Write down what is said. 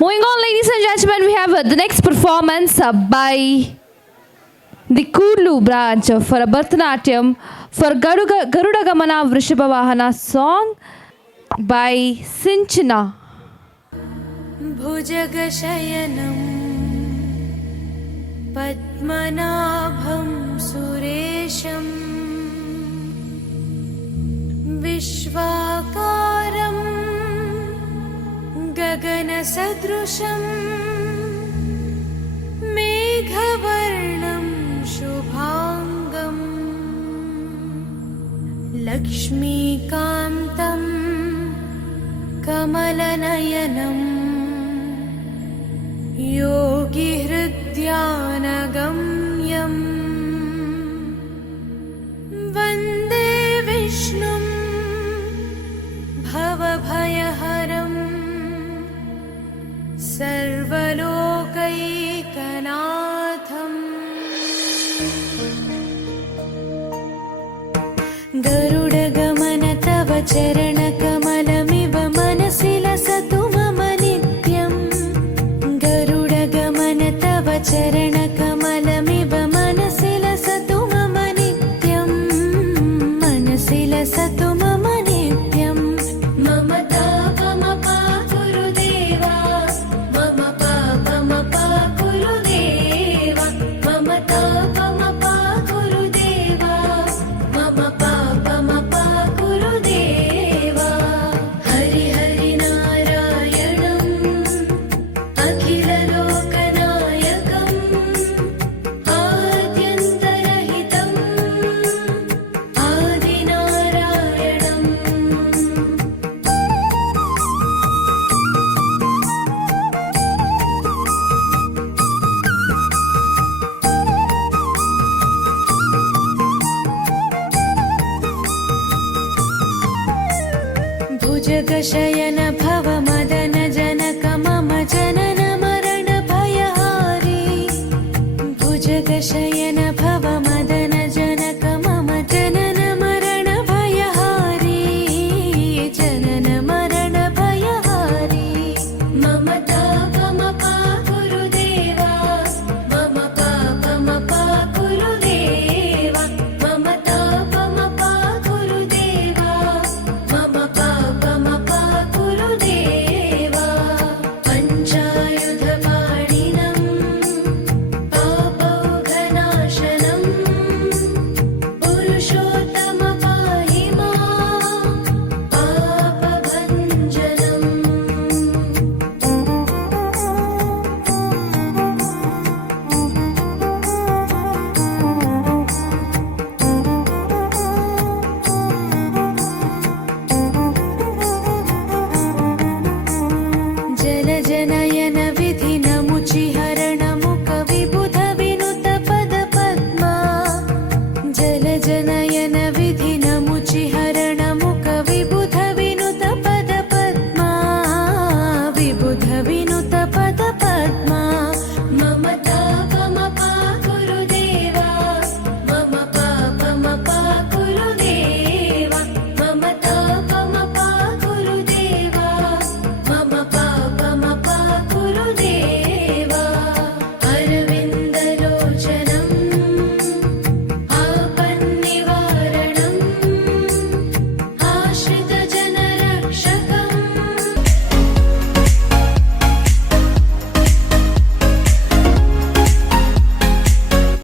Moving on, ladies and gentlemen, we have the next performance by the Kurlu branch for a Bharatanatyam for Garuda Gamana Vrishabhavahana song by Sinchana. Bhujagashayanam Padmanabham Suresham Vishwakaram Gaganasadrusham Meghavarnam Shubhangam Lakshmikantam Kamalanayanam योगिहृद्यानगम्यं वन्दे विष्णुं भवभयहरं सर्वलोकैकनाथम् गरुडगमन तव चरणकमलमिव मनसि लसतु मम नित्यम् गरुडगमन तव चरणकमलमिव मनसि लसतु मम नित्यम् मनसि लसतु मम नित्यम् मम तापमपाकुरु देवा मम पापमपाकुरु देवा मम तापमपाकुरु देवा मम पापमपाकुरु देवा हरि हरि नारायणम् अखिललोकनायकम् आद्यन्तरहितम् आदिनारायणम् भुजगशयन भव